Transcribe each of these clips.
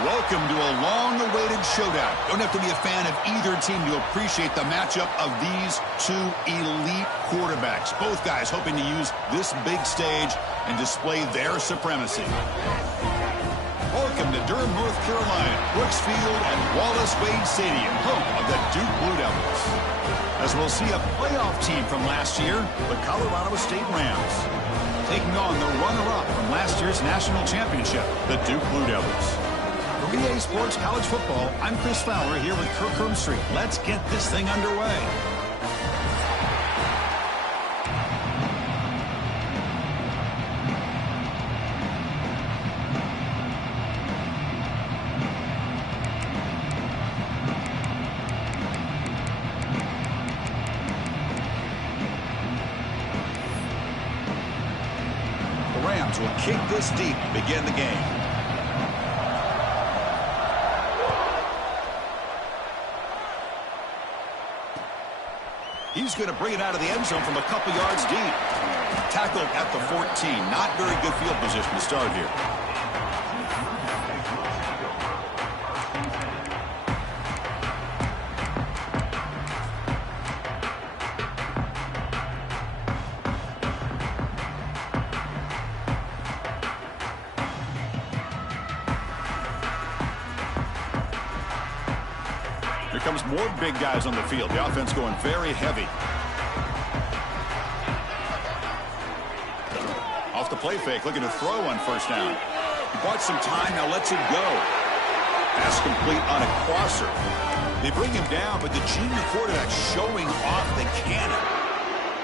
Welcome to a long-awaited showdown. Don't have to be a fan of either team to appreciate the matchup of these two elite quarterbacks. Both guys hoping to use this big stage and display their supremacy. Welcome to Durham, North Carolina, Brooks Field and Wallace Wade Stadium, home of the Duke Blue Devils. As we'll see a playoff team from last year, the Colorado State Rams, taking on the runner-up from last year's national championship, the Duke Blue Devils. For EA Sports College Football, I'm Chris Fowler here with Kirk Herbstreit. Let's get this thing underway. Rams will kick this deep to begin the game. He's going to bring it out of the end zone from a couple yards deep. Tackled at the 14. Not very good field position to start here. Here comes more big guys on the field. The offense going very heavy. Off the play fake, looking to throw on first down. He bought some time, now lets it go. Pass complete on a crosser. They bring him down, but the junior quarterback showing off the cannon.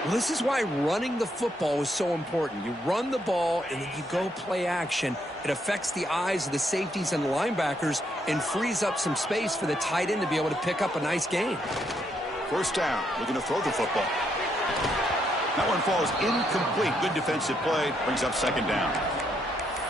Well, this is why running the football is so important. You run the ball, and then you go play action. It affects the eyes of the safeties and the linebackers and frees up some space for the tight end to be able to pick up a nice gain. First down, looking to throw the football. That one falls incomplete. Good defensive play, brings up second down.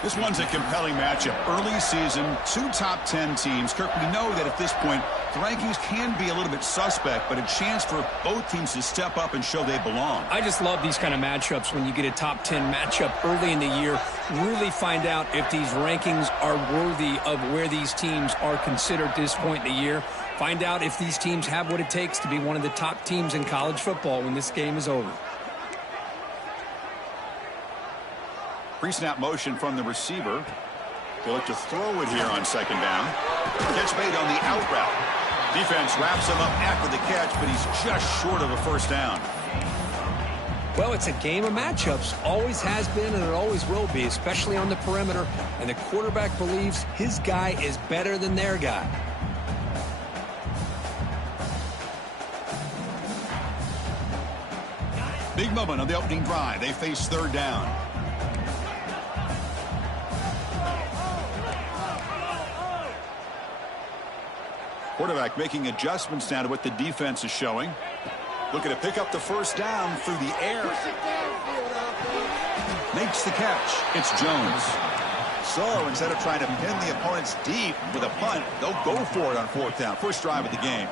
This one's a compelling matchup. Early season, two top 10 teams. Kirk, we know that at this point, the rankings can be a little bit suspect, but a chance for both teams to step up and show they belong. I just love these kind of matchups when you get a top 10 matchup early in the year. Really find out if these rankings are worthy of where these teams are considered at this point in the year. Find out if these teams have what it takes to be one of the top teams in college football when this game is over. Pre-snap motion from the receiver. They look to throw it here on second down. Catch made on the out route. Defense wraps him up after the catch, but he's just short of a first down. Well, it's a game of matchups. Always has been and it always will be, especially on the perimeter. And the quarterback believes his guy is better than their guy. Big moment on the opening drive. They face third down. Quarterback making adjustments now to what the defense is showing. Looking to pick up the first down through the air. Makes the catch. It's Jones. So instead of trying to pin the opponents deep with a punt, they'll go for it on fourth down. First drive of the game.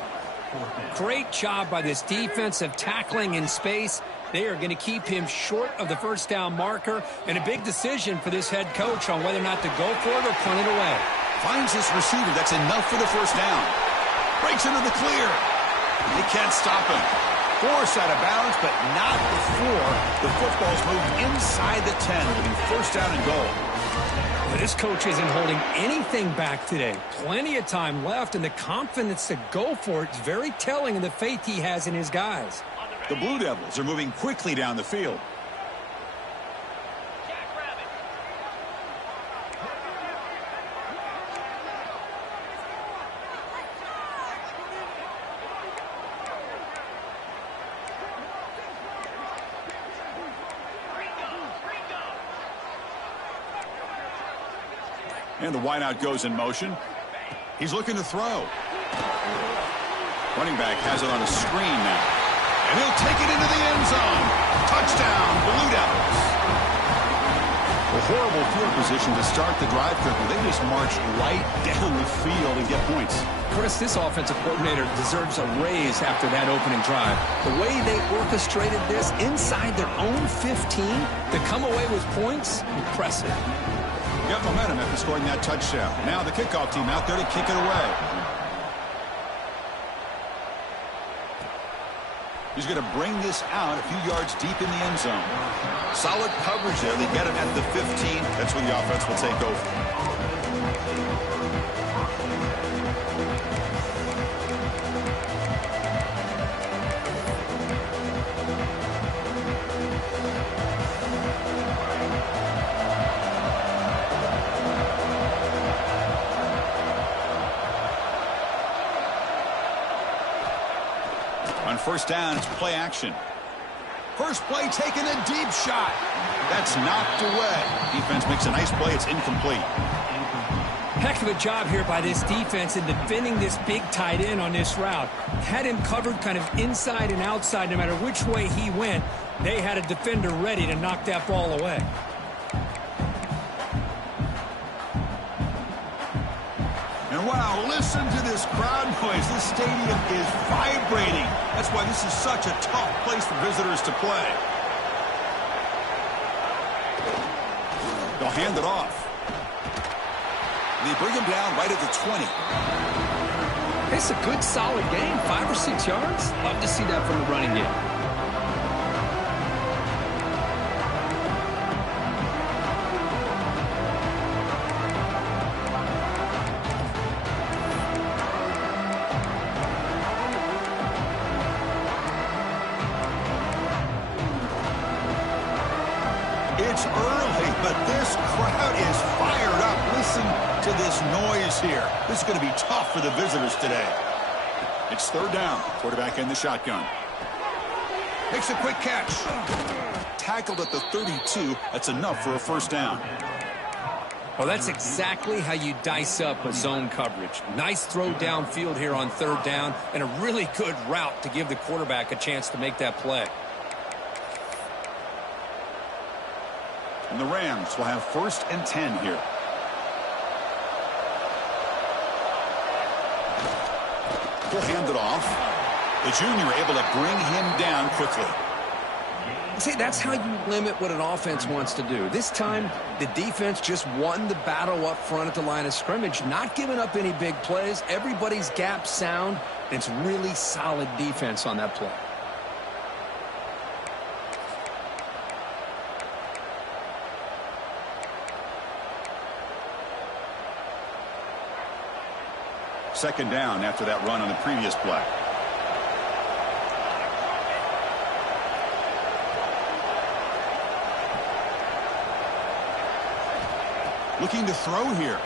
Great job by this defensive tackling in space. They are going to keep him short of the first down marker, and a big decision for this head coach on whether or not to go for it or punt it away. Finds his receiver. That's enough for the first down. Breaks into the clear. They can't stop him. Forced out of bounds, but not before the football's moved inside the 10. It'll be first down and goal. Well, this coach isn't holding anything back today. Plenty of time left, and the confidence to go for it is very telling of the faith he has in his guys. The Blue Devils are moving quickly down the field. And the wideout goes in motion. He's looking to throw. Running back has it on a screen now. And he'll take it into the end zone. Touchdown, Blue Devils. A horrible field position to start the drive, Kirk. They just march right down the field and get points. Chris, this offensive coordinator deserves a raise after that opening drive. The way they orchestrated this inside their own 15 to come away with points, impressive. Got momentum after scoring that touchdown. Now the kickoff team out there to kick it away. He's going to bring this out a few yards deep in the end zone. Solid coverage there. They get him at the 15. That's where the offense will take over. On first down, it's play action. First play taking a deep shot. That's knocked away. Defense makes a nice play. It's incomplete. Heck of a job here by this defense in defending this big tight end on this route. Had him covered kind of inside and outside no matter which way he went. They had a defender ready to knock that ball away. And wow, listen to this crowd noise. This stadium is vibrating. That's why this is such a tough place for visitors to play. They'll hand it off. They bring him down right at the 20. It's a good, solid game. 5 or 6 yards. Love to see that from the running game. It's early, but this crowd is fired up. Listen to this noise here. This is going to be tough for the visitors today. It's third down. Quarterback in the shotgun. Makes a quick catch. Tackled at the 32. That's enough for a first down. Well, that's exactly how you dice up a zone coverage. Nice throw downfield here on third down, and a really good route to give the quarterback a chance to make that play. And the Rams will have 1st and 10 here. He'll hand it off. The junior able to bring him down quickly. See, that's how you limit what an offense wants to do. This time, the defense just won the battle up front at the line of scrimmage, not giving up any big plays. Everybody's gap sound, and it's really solid defense on that play. Second down after that run on the previous play. Looking to throw here.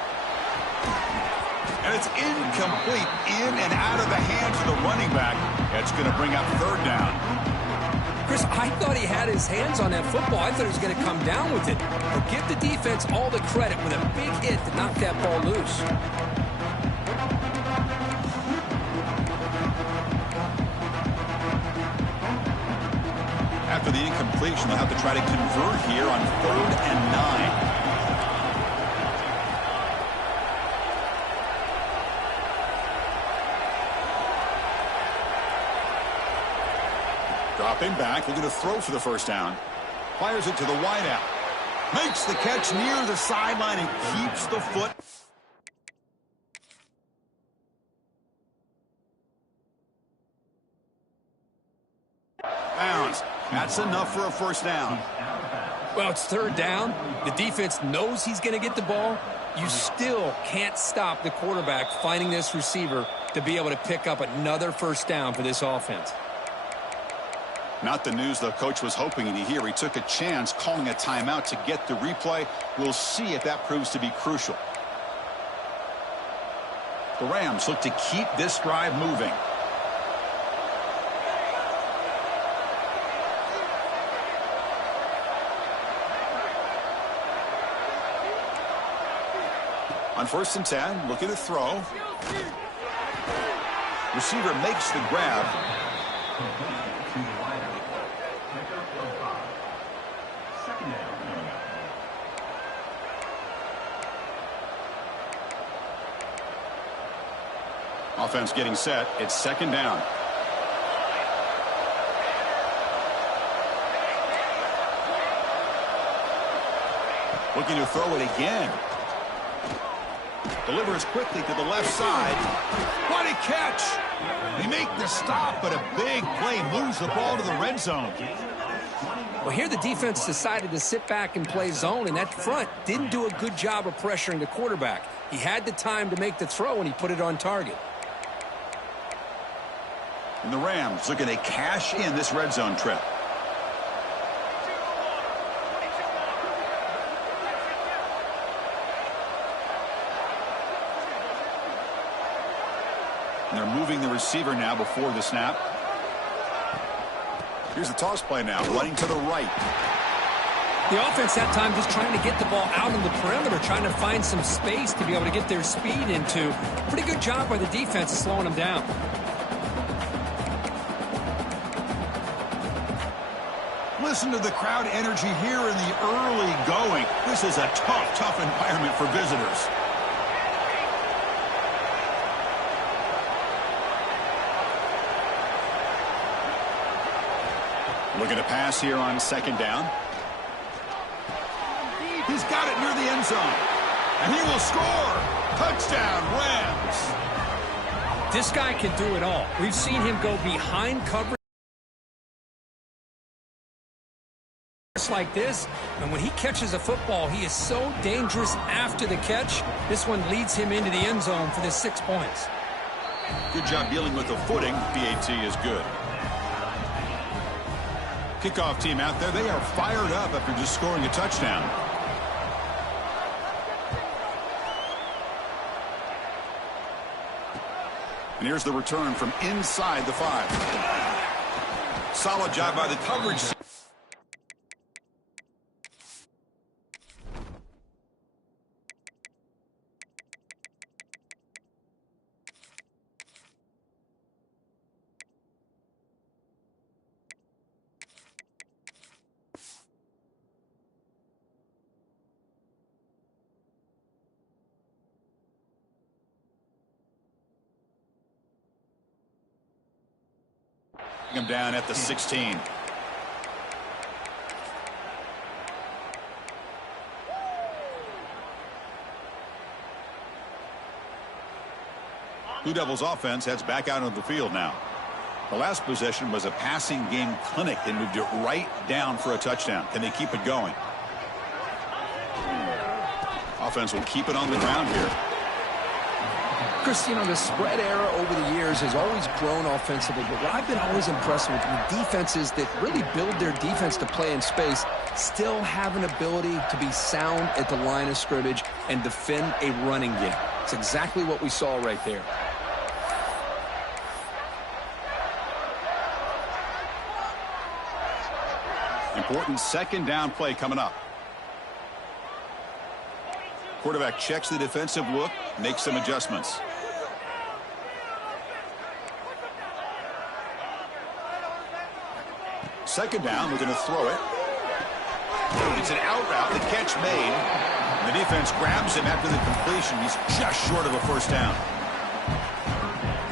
And it's incomplete. In and out of the hands of the running back. That's going to bring up third down. Chris, I thought he had his hands on that football. I thought he was going to come down with it. But give the defense all the credit with a big hit to knock that ball loose. After the incompletion, they'll have to try to convert here on 3rd and 9. Dropping back, looking to throw for the first down. Fires it to the wideout. Makes the catch near the sideline and keeps the foot. Bounds. That's enough for a first down. Well, it's third down. The defense knows he's going to get the ball. You still can't stop the quarterback finding this receiver to be able to pick up another first down for this offense. Not the news the coach was hoping to hear. He took a chance calling a timeout to get the replay. We'll see if that proves to be crucial. The Rams look to keep this drive moving. On 1st and 10, looking to throw. Receiver makes the grab. Offense getting set. It's second down. Looking to throw it again. Delivers quickly to the left side. What a catch! They make the stop, but a big play moves the ball to the red zone. Well, here the defense decided to sit back and play zone, and that front didn't do a good job of pressuring the quarterback. He had the time to make the throw, and he put it on target. And the Rams looking to cash in this red zone trip. And they're moving the receiver now before the snap. Here's the toss play now, running to the right. The offense that time just trying to get the ball out on the perimeter, trying to find some space to be able to get their speed into. Pretty good job by the defense slowing them down. Listen to the crowd energy here in the early going. This is a tough environment for visitors. Looking to pass here on second down. He's got it near the end zone. And he will score. Touchdown, Rams. This guy can do it all. We've seen him go behind coverage like this, and when he catches a football, he is so dangerous after the catch. This one leads him into the end zone for the 6 points. Good job dealing with the footing. PAT is good. Kickoff team out there, they are fired up after just scoring a touchdown. And here's the return from inside the 5. Solid job by the coverage. Him down at the 16. Blue Devils offense heads back out on the field now. The last possession was a passing game clinic. They moved it right down for a touchdown. Can they keep it going? Offense will keep it on the ground here. Chris, you know, the spread era over the years has always grown offensively, but what I've been always impressed with the defenses that really build their defense to play in space still have an ability to be sound at the line of scrimmage and defend a running game. It's exactly what we saw right there. Important second down play coming up. Quarterback checks the defensive look, makes some adjustments. Second down, we're going to throw it. It's an out route, the catch made. And the defense grabs him after the completion. He's just short of a first down.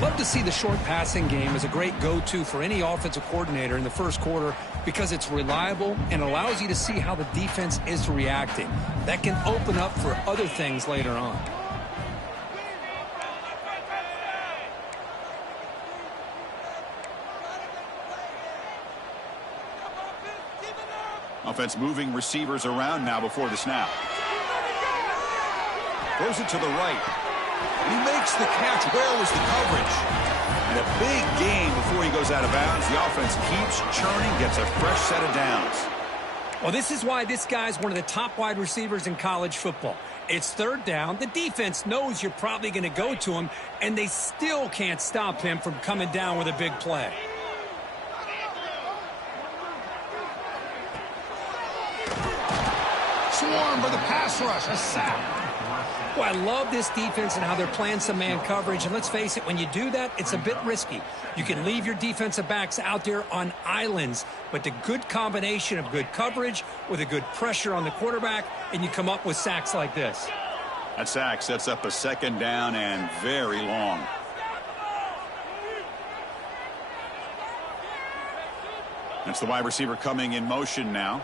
Love to see the short passing game as a great go-to for any offensive coordinator in the first quarter because it's reliable and allows you to see how the defense is reacting. That can open up for other things later on. Offense moving receivers around now before the snap. Throws it to the right. He makes the catch. Where was the coverage? And a big gain before he goes out of bounds. The offense keeps churning, gets a fresh set of downs. Well, this is why this guy's one of the top wide receivers in college football. It's third down. The defense knows you're probably going to go to him, and they still can't stop him from coming down with a big play. Swarmed by the pass rush. A sack. Well, I love this defense and how they're playing some man coverage. And let's face it, when you do that, it's a bit risky. You can leave your defensive backs out there on islands, but the good combination of good coverage with a good pressure on the quarterback, and you come up with sacks like this. That sack sets up a second down and very long. That's the wide receiver coming in motion now.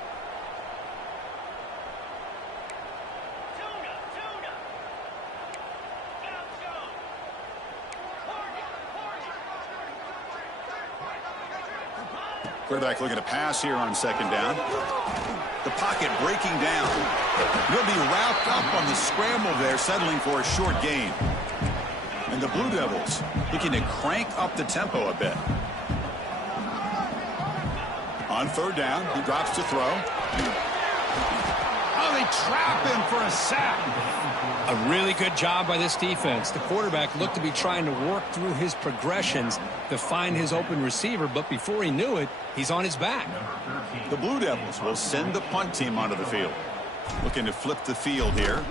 Quarterback looking to pass here on second down. The pocket breaking down. He'll be wrapped up on the scramble there, settling for a short gain. And the Blue Devils looking to crank up the tempo a bit. On third down, he drops to throw. Oh, they trap him for a sack. A really good job by this defense. The quarterback looked to be trying to work through his progressions to find his open receiver, but before he knew it, he's on his back. The Blue Devils will send the punt team onto the field. Looking to flip the field here.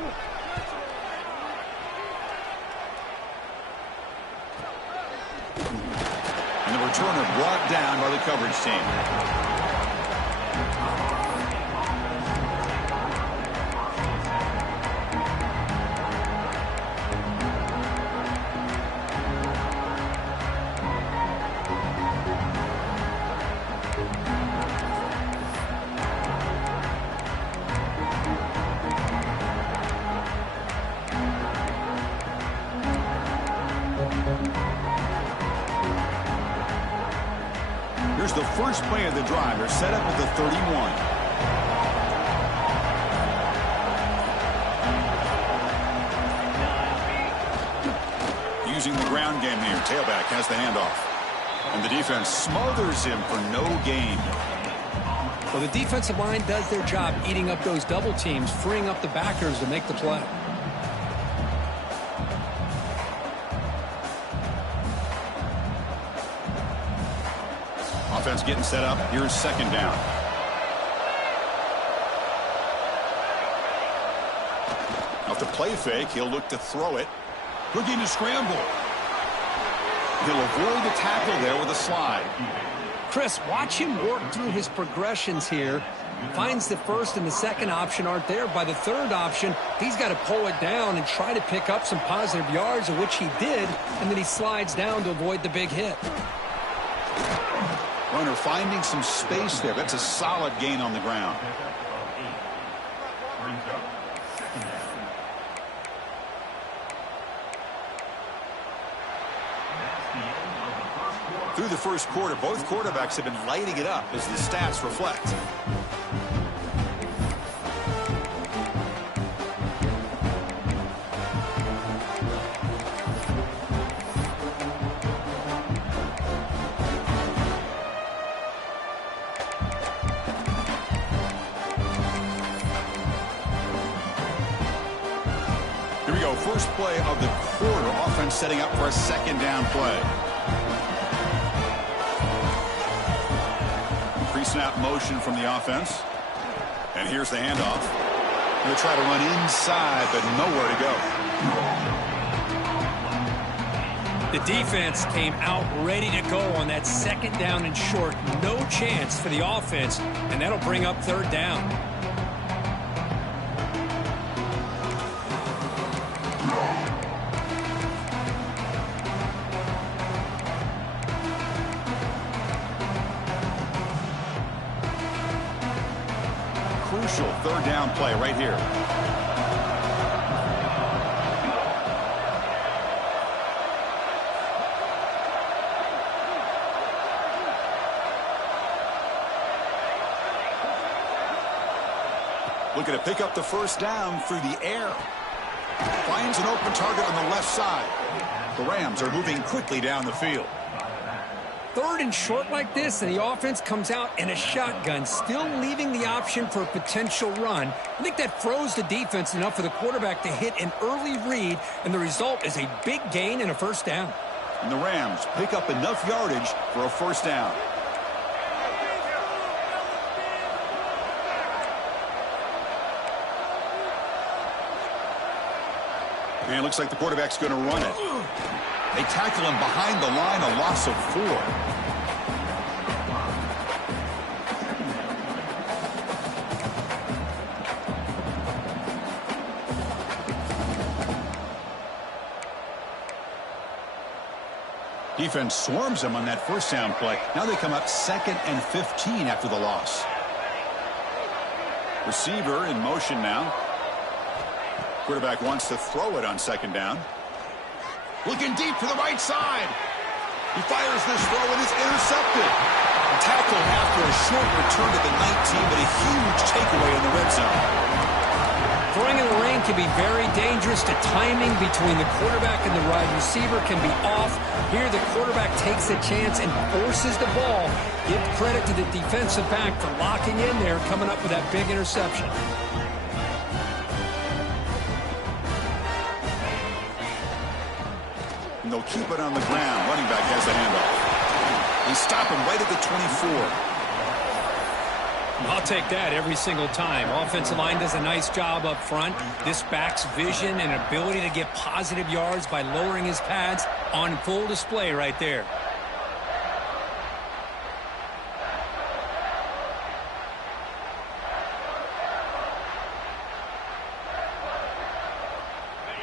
And the returner brought down by the coverage team. Here's the first play of the drive. They're set up at the 31. Using the ground game here. Tailback has the handoff. And the defense smothers him for no gain. Well, the defensive line does their job eating up those double teams, freeing up the backers to make the play. Offense getting set up. Here's second down. Off the play fake, he'll look to throw it. Looking to scramble. He'll avoid the tackle there with a slide. Chris, watch him work through his progressions here. Finds the first and the second option aren't there. By the third option, he's got to pull it down and try to pick up some positive yards, of which he did, and then he slides down to avoid the big hit. Runner finding some space there. That's a solid gain on the ground. Through the first quarter, both quarterbacks have been lighting it up as the stats reflect. Here we go. First play of the quarter. Offense setting up for a second down play. Pre-snap motion from the offense. And here's the handoff. Going to try to run inside, but nowhere to go. The defense came out ready to go on that second down and short. No chance for the offense, and that'll bring up third down. Crucial third down play right here. Looking to pick up the first down through the air. Finds an open target on the left side. The Rams are moving quickly down the field. Third and short like this, and the offense comes out in a shotgun, still leaving the option for a potential run. I think that froze the defense enough for the quarterback to hit an early read, and the result is a big gain and a first down. And the Rams pick up enough yardage for a first down. And it looks like the quarterback's going to run it. They tackle him behind the line, a loss of 4. Defense swarms him on that first down play. Now they come up 2nd and 15 after the loss. Receiver in motion now. Quarterback wants to throw it on second down. Looking deep to the right side. He fires this throw and is intercepted. Tackle after a short return to the 19, but a huge takeaway in the red zone. Throwing in the rain can be very dangerous. The timing between the quarterback and the wide receiver can be off. Here, the quarterback takes a chance and forces the ball. Give credit to the defensive back for locking in there and coming up with that big interception. And they'll keep it on the ground. Running back has the handoff. They stop him right at the 24. I'll take that every single time. Offensive line does a nice job up front. This back's vision and ability to get positive yards by lowering his pads on full display right there.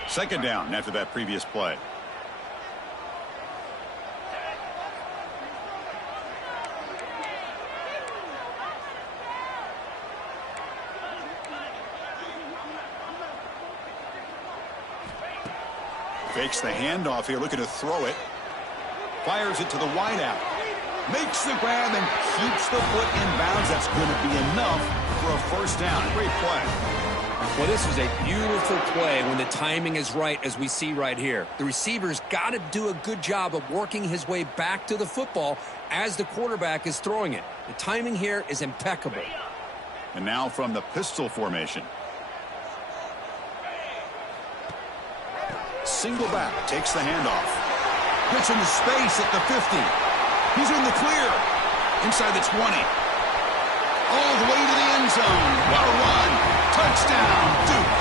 Second down after that previous play. Fakes the handoff here, looking to throw it. Fires it to the wideout. Makes the grab and keeps the foot in bounds. That's going to be enough for a first down. Great play. Well, this was a beautiful play when the timing is right, as we see right here. The receiver's got to do a good job of working his way back to the football as the quarterback is throwing it. The timing here is impeccable. And now from the pistol formation. Single back, takes the handoff. Gets into space at the 50. He's in the clear. Inside the 20. All the way to the end zone. What a run. Touchdown, Duke.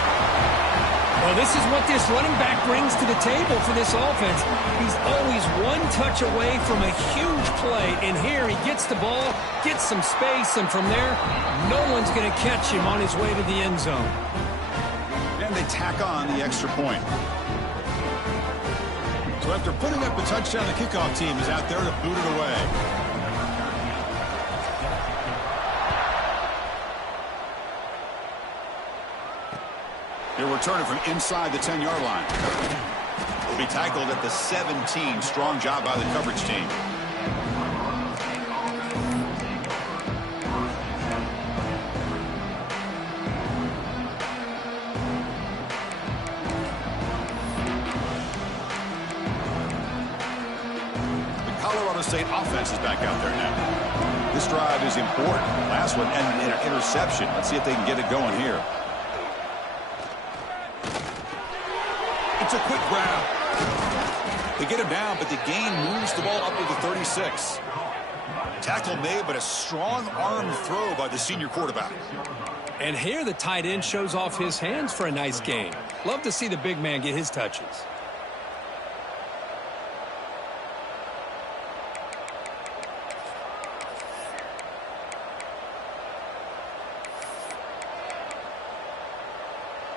Well, this is what this running back brings to the table for this offense. He's always one touch away from a huge play. And here he gets the ball, gets some space, and from there, no one's going to catch him on his way to the end zone. And they tack on the extra point. So after putting up a touchdown, the kickoff team is out there to boot it away. He'll return it from inside the 10-yard line. Will be tackled at the 17. Strong job by the coverage team. State offense is back out there now. This drive is important. Last one ended in an interception. Let's see if they can get it going here. It's a quick grab. They get him down, but the gain moves the ball up to the 36. Tackle made, but a strong arm throw by the senior quarterback. And here the tight end shows off his hands for a nice gain. Love to see the big man get his touches.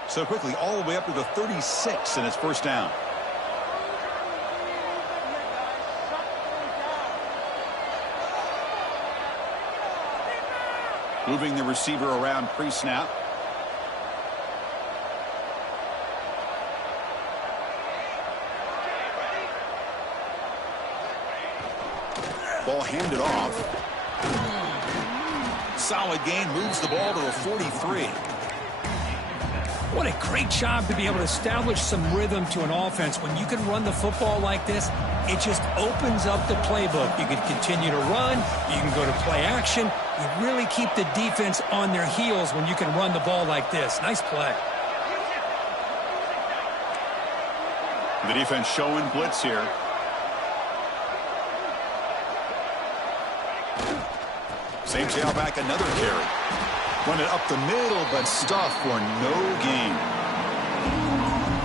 So quickly, all the way up to the 36, and it's first down. Moving the receiver around pre-snap. Ball handed off. Solid gain, moves the ball to the 43. What a great job to be able to establish some rhythm to an offense. When you can run the football like this, it just opens up the playbook. You can continue to run. You can go to play action. You really keep the defense on their heels when you can run the ball like this. Nice play. The defense showing blitz here. Same tailback, another carry. Run it up the middle, but stuff for no gain.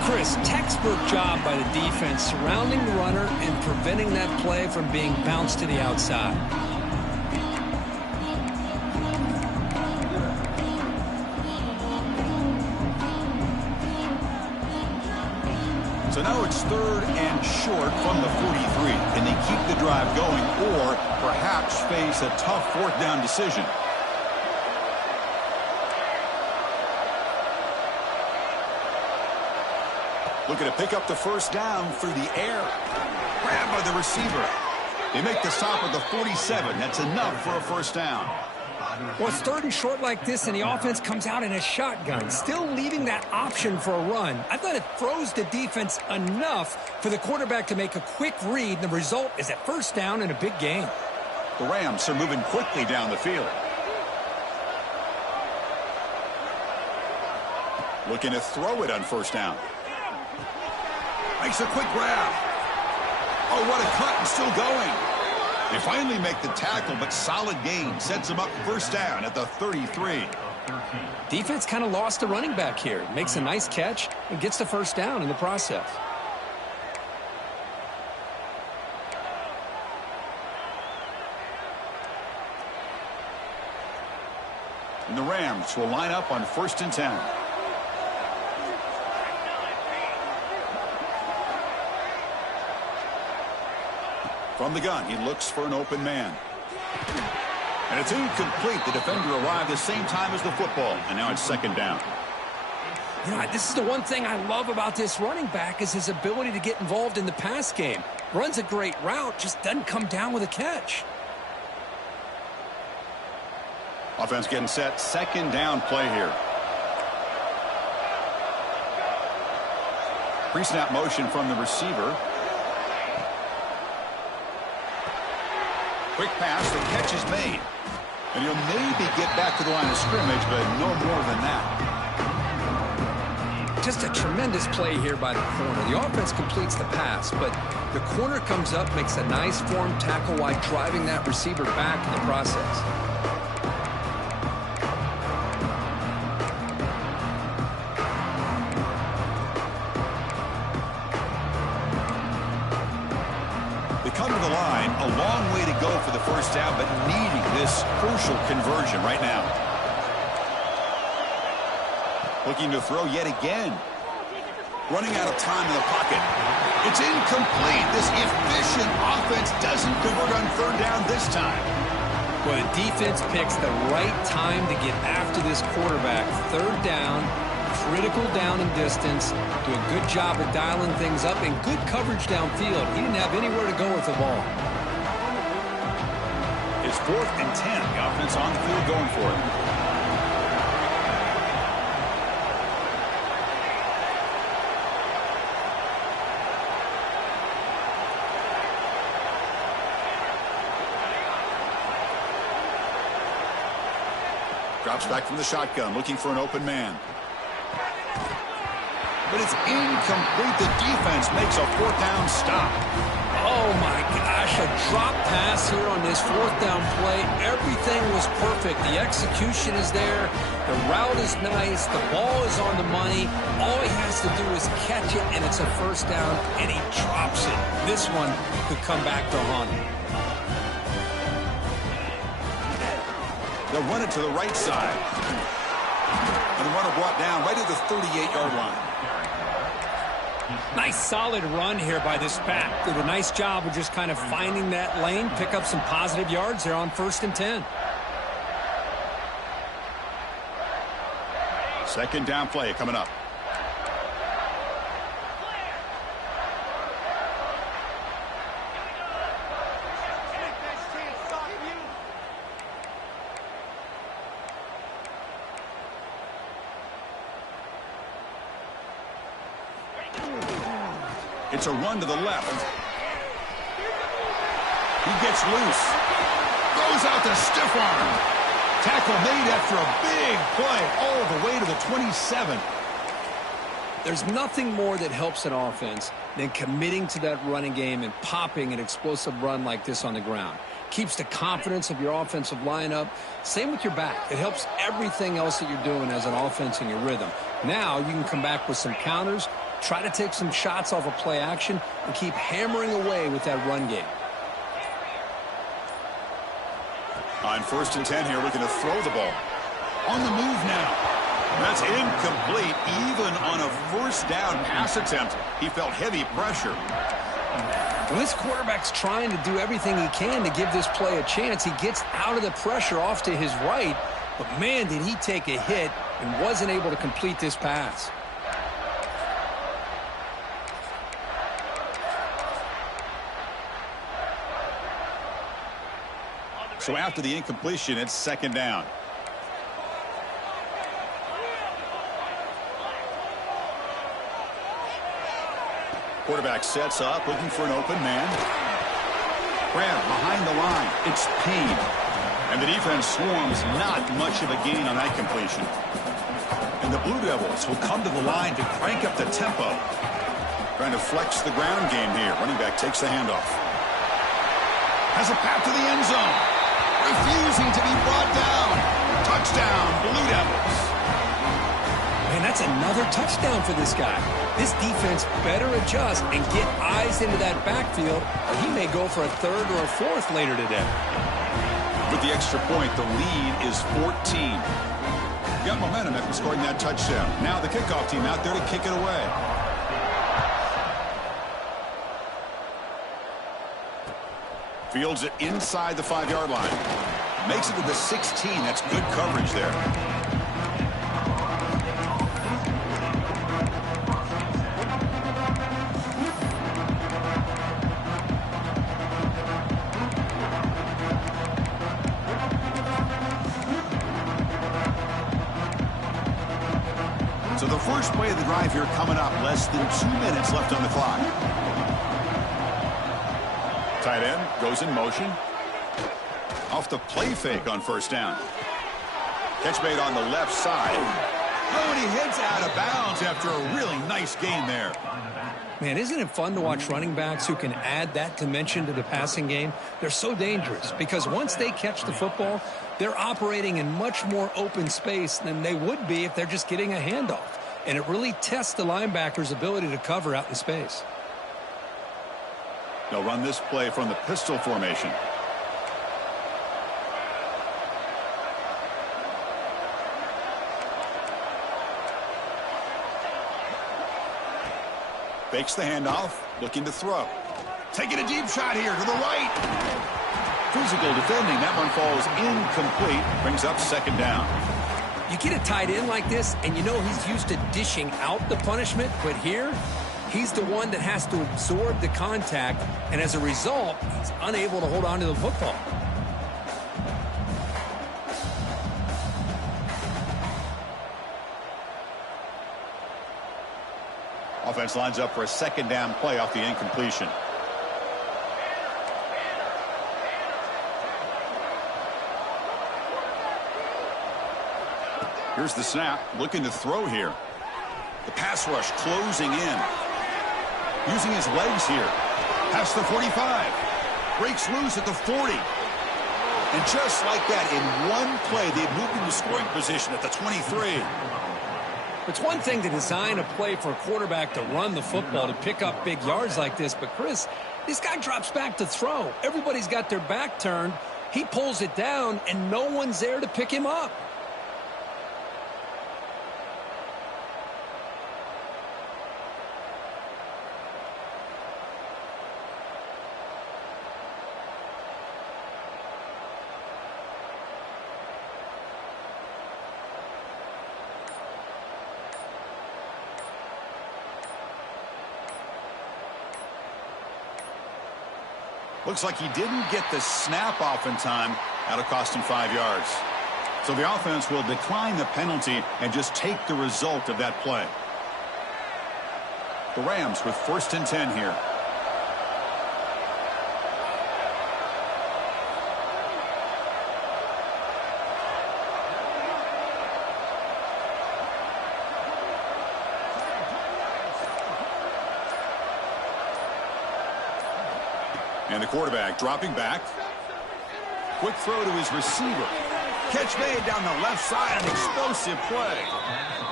Chris, textbook job by the defense surrounding the runner and preventing that play from being bounced to the outside. So now it's third and short from the 43. Can they keep the drive going or perhaps face a tough fourth down decision? Looking to pick up the first down through the air. Grabbed by the receiver. They make the stop at the 47. That's enough for a first down. Well, it's third and short like this, and the offense comes out in a shotgun, still leaving that option for a run. I thought it throws the defense enough for the quarterback to make a quick read, and the result is a first down and a big gain. The Rams are moving quickly down the field. Looking to throw it on first down. Makes a quick grab. Oh, what a cut, and still going. They finally make the tackle, but solid gain sets them up first down at the 33. Defense kind of lost the running back here. Makes a nice catch and gets the first down in the process. And the Rams will line up on 1st and 10. From the gun, he looks for an open man. And it's incomplete. The defender arrived the same time as the football, and now it's 2nd down. You know, this is the one thing I love about this running back is his ability to get involved in the pass game. Runs a great route, just doesn't come down with a catch. Offense getting set. 2nd down play here. Pre-snap motion from the receiver. Quick pass, the catch is made. And he'll maybe get back to the line of scrimmage, but no more than that. Just a tremendous play here by the corner. The offense completes the pass, but the corner comes up, makes a nice form tackle while driving that receiver back in the process. Come to the line, a long way to go for the first down, but needing this crucial conversion right now. Looking to throw yet again. Running out of time in the pocket. It's incomplete. This efficient offense doesn't convert on 3rd down this time. Well, the defense picks the right time to get after this quarterback. 3rd down. Critical down and distance. Do a good job of dialing things up and good coverage downfield. He didn't have anywhere to go with the ball. It's 4th and 10. The offense on the field going for it. Drops back from the shotgun, looking for an open man. But it's incomplete. The defense makes a 4th down stop. Oh, my gosh, a drop pass here on this 4th down play. Everything was perfect. The execution is there. The route is nice. The ball is on the money. All he has to do is catch it, and it's a first down, and he drops it. This one could come back to haunt him. They'll run it to the right side. And the runner brought down right at the 38-yard line. Nice solid run here by this back. Did a nice job of just kind of finding that lane, pick up some positive yards there on 1st and 10. 2nd down play coming up. It's a run to the left. He gets loose. Goes out to stiff arm. Tackle made after a big play all the way to the 27. There's nothing more that helps an offense than committing to that running game and popping an explosive run like this on the ground. Keeps the confidence of your offensive lineup. Same with your back. It helps everything else that you're doing as an offense in your rhythm. Now you can come back with some counters, try to take some shots off of play action, and keep hammering away with that run game. On 1st and 10 here, looking to throw the ball. On the move now. That's incomplete. Even on a 1st down pass attempt, he felt heavy pressure. When this quarterback's trying to do everything he can to give this play a chance, he gets out of the pressure off to his right, but man, did he take a hit and wasn't able to complete this pass. So after the incompletion, it's second down. Quarterback sets up, looking for an open man. Grab behind the line. It's Payne. And the defense swarms, not much of a gain on that completion. And the Blue Devils will come to the line to crank up the tempo. Trying to flex the ground game here. Running back takes the handoff. Has a path to the end zone. Refusing to be brought down. Touchdown, Blue Devils. Man, that's another touchdown for this guy. This defense better adjust and get eyes into that backfield, or he may go for a third or a fourth later today. With the extra point, the lead is 14. Got momentum after scoring that touchdown. Now the kickoff team out there to kick it away. Fields it inside the 5-yard line. Makes it to the 16. That's good coverage there. So the first play of the drive here coming up. Less than 2 minutes left on the clock. Tight end goes in motion. Off the play fake on first down. Catch made on the left side. Oh, and he heads out of bounds after a really nice gain there. Man, isn't it fun to watch running backs who can add that dimension to the passing game? They're so dangerous because once they catch the football, they're operating in much more open space than they would be if they're just getting a handoff. And it really tests the linebacker's ability to cover out in space. They'll run this play from the pistol formation. Fakes the handoff, looking to throw. Taking a deep shot here to the right. Physical defending. That one falls incomplete. Brings up second down. You get a tight end like this, and you know he's used to dishing out the punishment, but here, he's the one that has to absorb the contact, and as a result, he's unable to hold on to the football. Offense lines up for a second down play off the incompletion. Here's the snap, looking to throw here. The pass rush closing in. Using his legs here. Past the 45. Breaks loose at the 40. And just like that, in one play, they've moved into scoring position at the 23. It's one thing to design a play for a quarterback to run the football, to pick up big yards like this, but Chris, this guy drops back to throw. Everybody's got their back turned. He pulls it down, and no one's there to pick him up. Looks like he didn't get the snap off in time. That'll cost him 5 yards. So the offense will decline the penalty and just take the result of that play. The Rams with 1st and 10 here. And the quarterback dropping back. Quick throw to his receiver. Catch made down the left side. An explosive play.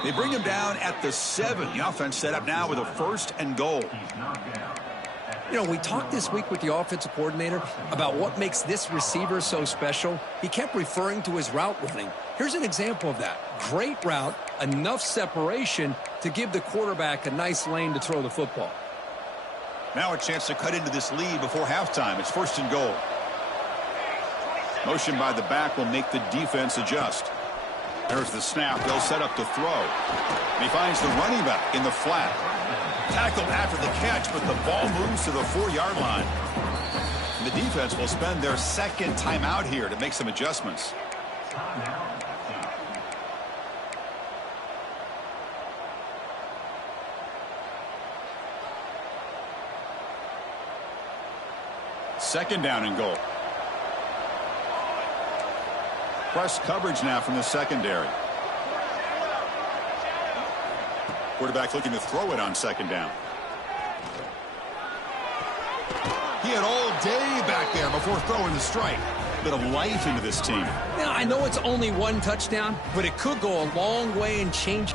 They bring him down at the 7. The offense set up now with a 1st and goal. You know, we talked this week with the offensive coordinator about what makes this receiver so special. He kept referring to his route running. Here's an example of that. Great route, enough separation to give the quarterback a nice lane to throw the football. Now a chance to cut into this lead before halftime. It's 1st and goal. Motion by the back will make the defense adjust. There's the snap. They'll set up to throw. And he finds the running back in the flat. Tackled after the catch, but the ball moves to the 4-yard line. The defense will spend their second timeout here to make some adjustments. Second down and goal. Press coverage now from the secondary. Quarterback looking to throw it on second down. He had all day back there before throwing the strike. Bit of life into this team. Now, I know it's only one touchdown, but it could go a long way and change.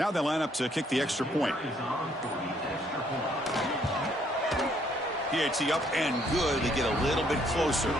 Now they line up to kick the extra point. PAT up and good. They get a little bit closer.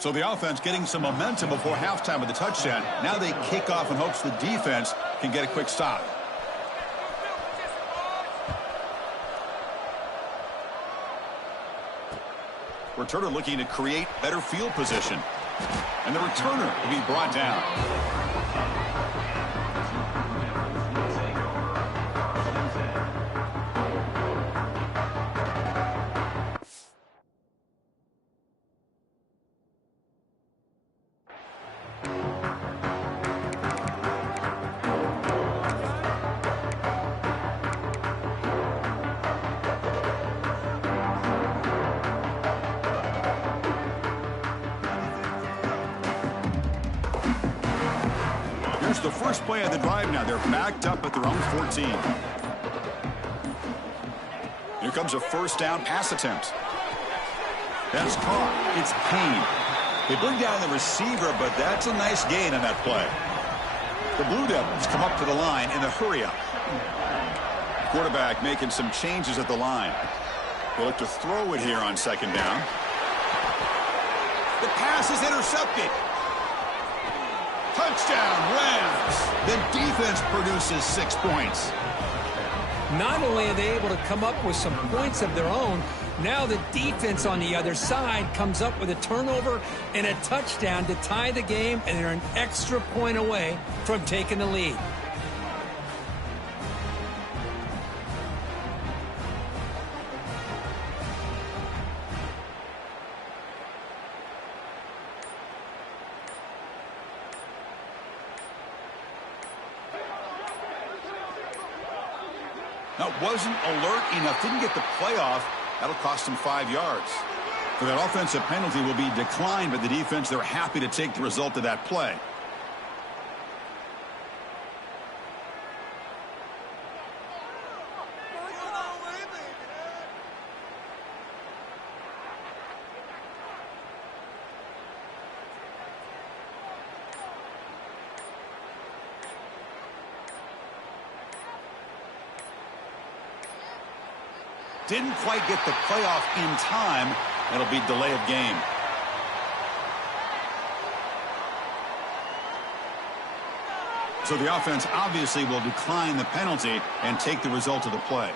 So the offense getting some momentum before halftime with the touchdown. Now they kick off in hopes the defense can get a quick stop. Returner looking to create better field position. And the returner will be brought down. Here's the first play of the drive now. They're backed up at their own 14. Here comes a first down pass attempt. That's caught. It's Payne. They bring down the receiver, but that's a nice gain on that play. The Blue Devils come up to the line in the hurry-up. Quarterback making some changes at the line. They'll look to throw it here on second down. The pass is intercepted. Touchdown, Rams. The defense produces 6 points. Not only are they able to come up with some points of their own, now the defense on the other side comes up with a turnover and a touchdown to tie the game, and they're an extra point away from taking the lead. Now, wasn't alert enough, didn't get the playoff. That'll cost him 5 yards. So that offensive penalty will be declined by the defense. They're happy to take the result of that play. Didn't quite get the playoff in time. It'll be delay of game. So the offense obviously will decline the penalty and take the result of the play.